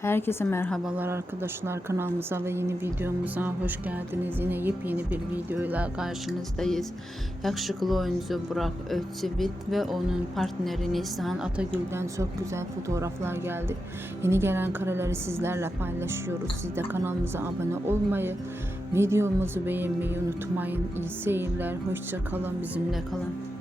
Herkese merhabalar arkadaşlar, kanalımıza ve yeni videomuza hoş geldiniz. Yine yepyeni bir videoyla karşınızdayız. Yakışıklı oyuncu Burak Özçivit ve onun partneri Neslihan Atagül'den çok güzel fotoğraflar geldi. Yeni gelen kareleri sizlerle paylaşıyoruz. Siz de kanalımıza abone olmayı, videomuzu beğenmeyi unutmayın. İyi seyirler, hoşça kalın, bizimle kalın.